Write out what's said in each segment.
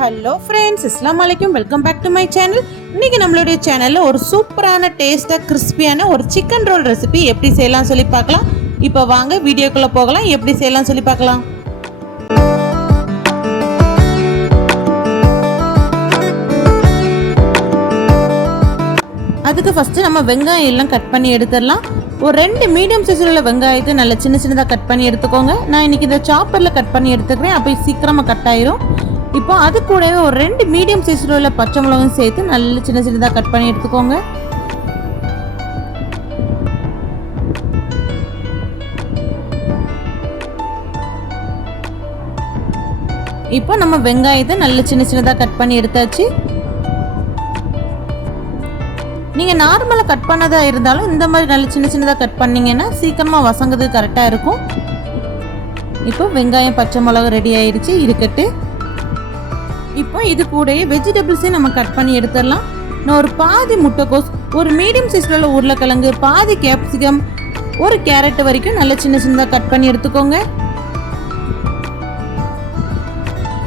Hello friends இஸ்லாம் வலைக்கும் welcome back to my channel இன்னைக்கு நம்மளுடைய சேனலில் ஒரு சூப்பரான டேஸ்ட்டாக கிறிஸ்பியான ஒரு சிக்கன் ரோல் ரெசிபி எப்படி செய்யலாம் சொல்லி பார்க்கலாம். இப்போ வாங்க வீடியோக்குள்ளே போகலாம். எப்படி செய்யலாம் சொல்லி பார்க்கலாம். அதுக்கு ஃபஸ்ட்டு நம்ம வெங்காயம் எல்லாம் கட் பண்ணி எடுத்துடலாம். ஒரு ரெண்டு மீடியம் சைஸில் உள்ள வெங்காயத்தை நல்ல சின்ன சின்னதாக கட் பண்ணி எடுத்துக்கோங்க. நான் இன்னைக்கு இதை சாப்பரில் கட் பண்ணி எடுத்துக்கிறேன். அப்போ சீக்கிரமாக கட் ஆயிரும். இப்போ அது கூடவே ஒரு ரெண்டு மீடியம் சைஸில் உள்ள பச்சை மிளகும் சேர்த்து நல்ல சின்ன சின்னதாக கட் பண்ணி எடுத்துக்கோங்க. இப்போ நம்ம வெங்காயத்தை நல்ல சின்ன சின்னதாக கட் பண்ணி எடுத்தாச்சு. நீங்கள் நார்மலாக கட் பண்ணதாக இருந்தாலும் இந்த மாதிரி நல்ல சின்ன சின்னதாக கட் பண்ணீங்கன்னா சீக்கிரமாக வசங்குறது கரெக்டாக இருக்கும். இப்போ வெங்காயம் பச்சை மிளகா ரெடி ஆயிடுச்சு இருக்கட்டு. இப்போ இது கூடயே வெஜிடபிள்ஸே நம்ம கட் பண்ணி எடுத்துடலாம். நான் ஒரு பாதி முட்டைக்கோஸ் ஒரு மீடியம் சைஸில் உள்ள உருளைக்கிழங்கு பாதி கேப்சிகம் ஒரு கேரட் வரைக்கும் நல்ல சின்ன சின்னதாக கட் பண்ணி எடுத்துக்கோங்க.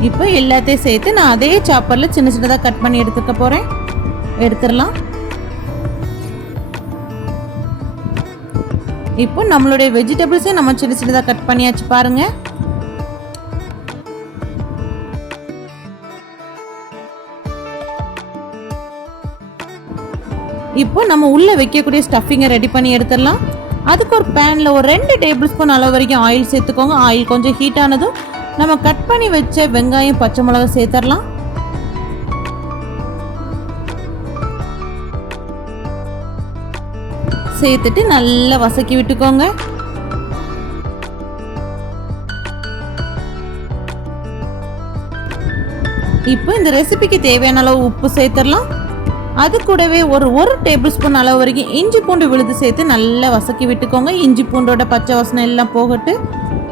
இப்போ எல்லாத்தையும் சேர்த்து நான் அதே சாப்பரில் சின்ன சின்னதாக கட் பண்ணி எடுத்துக்க போகிறேன் எடுத்துடலாம். இப்போ நம்மளுடைய வெஜிடபிள்ஸே நம்ம சின்ன சின்னதாக கட் பண்ணியாச்சு பாருங்க. இப்போ நம்ம உள்ள வைக்கக்கூடிய ஸ்டஃபிங்கை ரெடி பண்ணி எடுத்துடலாம். அதுக்கு ஒரு பேனில் ஒரு ரெண்டு டேபிள் ஸ்பூன் அளவு வரைக்கும் ஆயில் சேர்த்துக்கோங்க. ஆயில் கொஞ்சம் ஹீட் ஆனதும் நம்ம கட் பண்ணி வச்ச வெங்காயம் பச்சை மிளகா சேர்த்துடலாம். சேர்த்துட்டு நல்லா வசக்கி விட்டுக்கோங்க. இப்போ இந்த ரெசிபிக்கு தேவையான அளவு உப்பு சேர்த்துடலாம். அது கூடவே ஒரு ஒரு டேபிள் ஸ்பூன் அளவு வரைக்கும் இஞ்சி பூண்டு விழுது சேர்த்து நல்லா வசக்கி விட்டுக்கோங்க. இஞ்சி பூண்டோட பச்சை வாசனை எல்லாம் போகட்டு.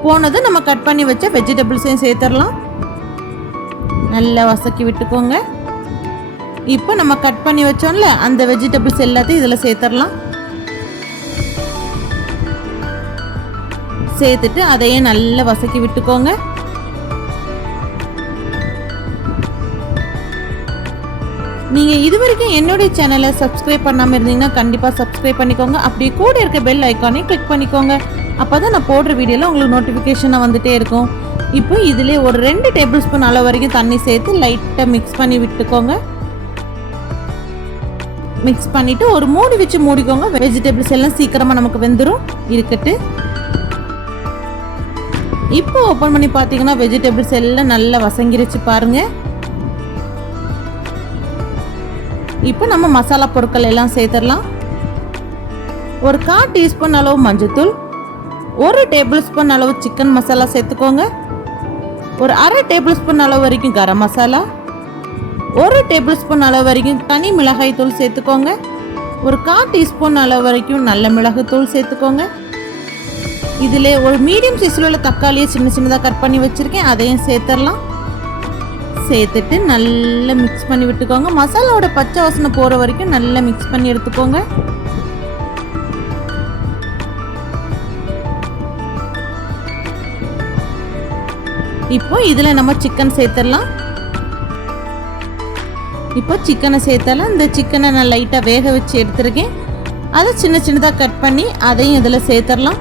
போனது நம்ம கட் பண்ணி வச்ச வெஜிடபிள்ஸையும் சேர்த்துடலாம் நல்லா வசக்கி விட்டுக்கோங்க. இப்போ நம்ம கட் பண்ணி வச்சோம்ல அந்த வெஜிடபிள்ஸ் எல்லாத்தையும் இதில் சேர்த்துடலாம் சேர்த்துட்டு அதையே நல்லா வசக்கி விட்டுக்கோங்க. நீங்கள் இது வரைக்கும் என்னுடைய சேனலை சப்ஸ்கிரைப் பண்ணாமல் இருந்தீங்கன்னா கண்டிப்பாக சப்ஸ்கிரைப் பண்ணிக்கோங்க. அப்படியே கூட இருக்க பெல் ஐக்கானே கிளிக் பண்ணிக்கோங்க. அப்போ தான் நான் போடுற வீடியோவில் உங்களுக்கு நோட்டிஃபிகேஷனாக வந்துகிட்டே இருக்கும். இப்போ இதிலே ஒரு ரெண்டு டேபிள் ஸ்பூன் அளவு வரைக்கும் தண்ணி சேர்த்து லைட்டாக மிக்ஸ் பண்ணி விட்டுக்கோங்க. மிக்ஸ் பண்ணிவிட்டு ஒரு மூடி வச்சு மூடிக்கோங்க. வெஜிடபிள்ஸ் எல்லாம் சீக்கிரமாக நமக்கு வெந்துடும் இருக்கட்டு. இப்போ ஓப்பன் பண்ணி பார்த்தீங்கன்னா வெஜிடபிள்ஸ் எல்லாம் நல்லா வசங்கிருச்சு பாருங்கள் இப்போ நம்ம மசாலா பொருட்கள் எல்லாம் சேர்த்துடலாம். ஒரு கால் டீஸ்பூன் அளவு மஞ்சத்தூள் ஒரு டேபிள் ஸ்பூன் அளவு சிக்கன் மசாலா சேர்த்துக்கோங்க. ஒரு அரை டேபிள் ஸ்பூன் அளவு வரைக்கும் கரம் மசாலா ஒரு டேபிள் ஸ்பூன் அளவு வரைக்கும் தனி மிளகாய் தூள் சேர்த்துக்கோங்க. ஒரு கால் டீஸ்பூன் அளவு வரைக்கும் நல்ல மிளகு தூள் சேர்த்துக்கோங்க. இதில் ஒரு மீடியம் சைஸில் உள்ள தக்காளியை சின்ன சின்னதாக கட் பண்ணி வச்சுருக்கேன் அதையும் சேர்த்துடலாம். சேர்த்துட்டு நல்லா மிக்ஸ் பண்ணி விட்டுக்கோங்க. மசாலாவோட பச்சை வாசனை போகிற வரைக்கும் நல்லா மிக்ஸ் பண்ணி எடுத்துக்கோங்க. இப்போ இதில் நம்ம சிக்கன் சேர்த்துடலாம். இப்போ சிக்கனை சேர்த்தாலும். இந்த சிக்கனை நான் லைட்டாக வேக வச்சு எடுத்துருக்கேன். அதை சின்ன சின்னதாக கட் பண்ணி அதையும் இதில் சேர்த்துடலாம்.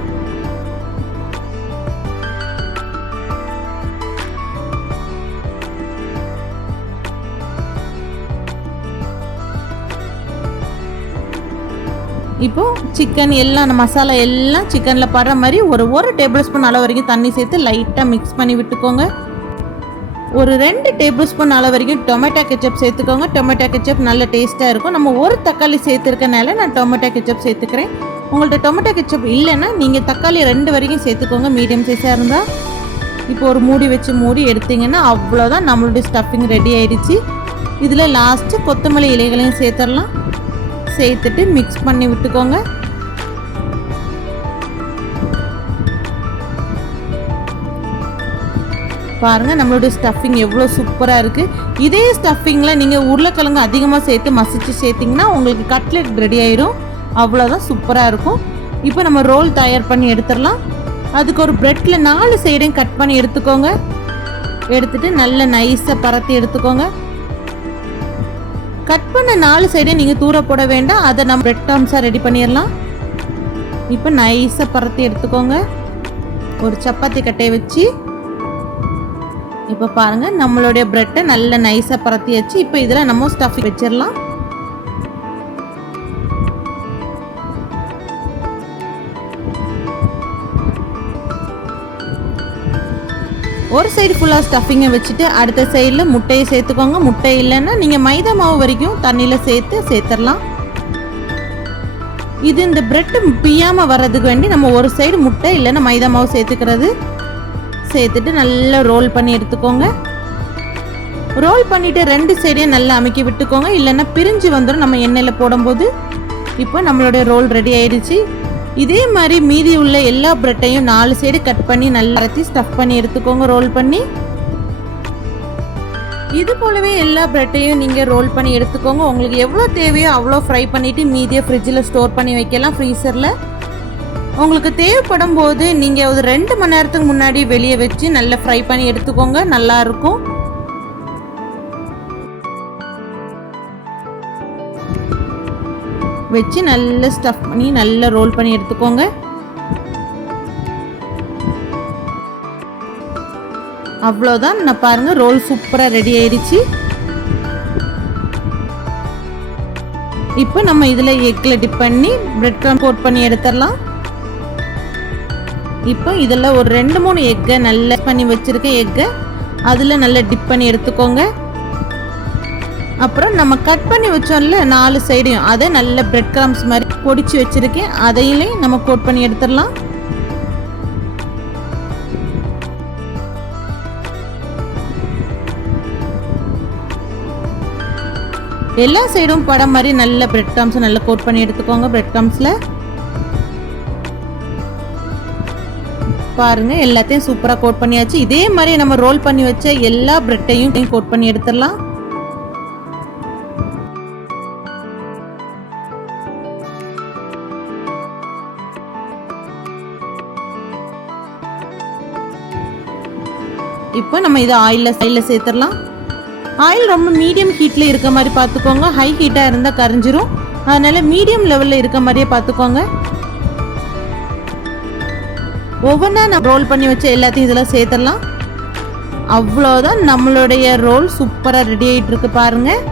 இப்போது சிக்கன் எல்லாம் மசாலா எல்லாம் சிக்கனில் படுற மாதிரி ஒரு ஒரு டேபிள் ஸ்பூன் அளவு வரைக்கும் தண்ணி சேர்த்து லைட்டாக மிக்ஸ் பண்ணி விட்டுக்கோங்க. ஒரு ரெண்டு டேபிள் ஸ்பூன் அளவு வரைக்கும் டொமேட்டோ கெச்சப் சேர்த்துக்கோங்க. டொமேட்டோ கெச்சப் நல்ல டேஸ்ட்டாக இருக்கும். நம்ம ஒரு தக்காளி சேர்த்துருக்கனால நான் டொமேட்டோ கெச்சப் சேர்த்துக்கிறேன். உங்கள்ட்ட டொமேட்டோ கெச்சப் இல்லைன்னா நீங்கள் தக்காளி ரெண்டு வரைக்கும் சேர்த்துக்கோங்க மீடியம் சைஸாக இருந்தால் இப்போ ஒரு மூடி வச்சு மூடி எடுத்தீங்கன்னா அவ்வளோதான் நம்மளுடைய ஸ்டஃபிங் ரெடி ஆயிடுச்சு. இதில் லாஸ்ட்டு கொத்தமல்லி இலைகளையும் சேர்த்துடலாம். சேர்த்துட்டு மிக்ஸ் பண்ணி விட்டுக்கோங்க. பாருங்க நம்மளுடைய ஸ்டஃபிங் எவ்வளோ சூப்பராக இருக்குது இதே ஸ்டஃபிங்கில் நீங்கள் உருளைக்கிழங்கு அதிகமாக சேர்த்து மசிச்சு சேர்த்திங்கன்னா உங்களுக்கு கட்லெட் ரெடி ஆயிரும். அவ்வளோதான் சூப்பராக இருக்கும். இப்போ நம்ம ரோல் தயார் பண்ணி எடுத்துடலாம். அதுக்கு ஒரு ப்ரெட்டில் நாலு சைடையும் கட் பண்ணி எடுத்துக்கோங்க. எடுத்துட்டு நல்ல நைஸாக பரத்தி எடுத்துக்கோங்க. கட் பண்ண நாலு சைடே நீங்கள் தூர போட வேண்டாம். அதை நம்ம பிரெட் க்ரம்ஸாக ரெடி பண்ணிடலாம். இப்போ நைஸாக பரத்தி எடுத்துக்கோங்க. ஒரு சப்பாத்தி கட்டையை வச்சு. இப்போ பாருங்கள் நம்மளுடைய ப்ரெட்டை நல்ல நைஸாக பரத்தி வச்சு இப்போ இதில் நம்ம ஸ்டஃப் வச்சிடலாம். ஒரு சைடு ஃபுல்லாக ஸ்டஃபிங்கை வச்சுட்டு அடுத்த சைடில் முட்டையை சேர்த்துக்கோங்க. முட்டை இல்லைன்னா நீங்கள் மைதா மாவு வரைக்கும் தண்ணியில் சேர்த்து சேர்த்துடலாம். இது இந்த பிரெட்டு பியாமல் வர்றதுக்கு வேண்டி நம்ம ஒரு சைடு முட்டை இல்லைன்னா மைதா மாவு சேர்த்துக்கிறது. சேர்த்துட்டு நல்லா ரோல் பண்ணி எடுத்துக்கோங்க. ரோல் பண்ணிவிட்டு ரெண்டு சைடையும் நல்லா அமைக்கி விட்டுக்கோங்க. இல்லைன்னா பிரிஞ்சு வந்துடும் நம்ம எண்ணெயில் போடும்போது. இப்போ நம்மளுடைய ரோல் ரெடி ஆயிடுச்சு. இதே மாதிரி மீதி உள்ள எல்லா பிரெட்டையும் நாலு சைடு கட் பண்ணி நல்லா அரைச்சி ஸ்டஃப் பண்ணி எடுத்துக்கோங்க ரோல் பண்ணி. இது போலவே எல்லா பிரெட்டையும் நீங்கள் ரோல் பண்ணி எடுத்துக்கோங்க. உங்களுக்கு எவ்வளோ தேவையோ அவ்வளோ ஃப்ரை பண்ணிவிட்டு மீதியை ஃப்ரிட்ஜில் ஸ்டோர் பண்ணி வைக்கலாம் ஃப்ரீசரில் உங்களுக்கு தேவைப்படும் போது நீங்கள் ஒரு ரெண்டு மணி நேரத்துக்கு முன்னாடி வெளியே வச்சு நல்லா ஃப்ரை பண்ணி எடுத்துக்கோங்க நல்லாயிருக்கும் வச்சு நல்லா ஸ்டஃப் பண்ணி நல்லா ரோல் பண்ணி எடுத்துக்கோங்க. அவ்வளோதான் நான் பாருங்கள் ரோல் சூப்பராக ரெடி ஆயிடுச்சு. இப்போ நம்ம இதில் எக்கில் டிப் பண்ணி பிரெட் க்ரம் கோட் பண்ணி எடுத்துடலாம். இப்போ இதில் ஒரு ரெண்டு மூணு எக்கை நல்லா பண்ணி வச்சுருக்க எக்கை அதில் நல்லா டிப் பண்ணி எடுத்துக்கோங்க. அப்புறம் நம்ம கட் பண்ணி வச்சோம்ல நாலு சைடையும் அதை நல்ல பிரெட் கிராம்ஸ் மாதிரி பொடிச்சு வச்சுருக்கேன். அதையிலே நம்ம கோட் பண்ணி எடுத்துடலாம். எல்லா சைடும் படம் மாதிரி நல்ல பிரெட் கிராம்ஸை நல்லா கோட் பண்ணி எடுத்துக்கோங்க பிரெட் கிராம்ஸில் பாருங்கள் எல்லாத்தையும் சூப்பராக கோட் பண்ணியாச்சு. இதே மாதிரி நம்ம ரோல் பண்ணி வச்ச எல்லா பிரெட்டையும் கோட் பண்ணி எடுத்துடலாம். இப்போ நம்ம இதை ஆயிலில் ஆயிலில் சேர்த்துடலாம். ஆயில் ரொம்ப மீடியம் ஹீட்டில் இருக்க மாதிரி பார்த்துக்கோங்க. ஹை ஹீட்டாக இருந்தால் கரைஞ்சிரும். அதனால் மீடியம் லெவலில் இருக்க மாதிரியே பார்த்துக்கோங்க. ஒவ்வொன்றா நான் ரோல் பண்ணி வச்ச எல்லாத்தையும் இதில் சேர்த்துடலாம். அவ்வளோதான் நம்மளுடைய ரோல் சூப்பராக ரெடி ஆகிட்டு இருக்கு பாருங்கள்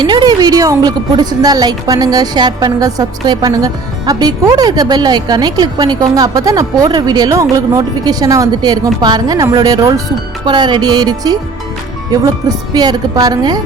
என்னுடைய வீடியோ உங்களுக்கு பிடிச்சிருந்தா லைக் பண்ணுங்க ஷேர் பண்ணுங்க சப்ஸ்கிரைப் பண்ணுங்க. அப்படி கூட இருக்க பெல் ஐக்கானே கிளிக் பண்ணிக்கோங்க. அப்போ தான் நான் போடுற வீடியோவில் உங்களுக்கு நோட்டிஃபிகேஷனாக வந்துட்டே இருக்கும். பாருங்கள் நம்மளுடைய ரோல் சூப்பராக ரெடி ஆயிடுச்சு. எவ்வளோ கிறிஸ்பியாக இருக்குது பாருங்கள்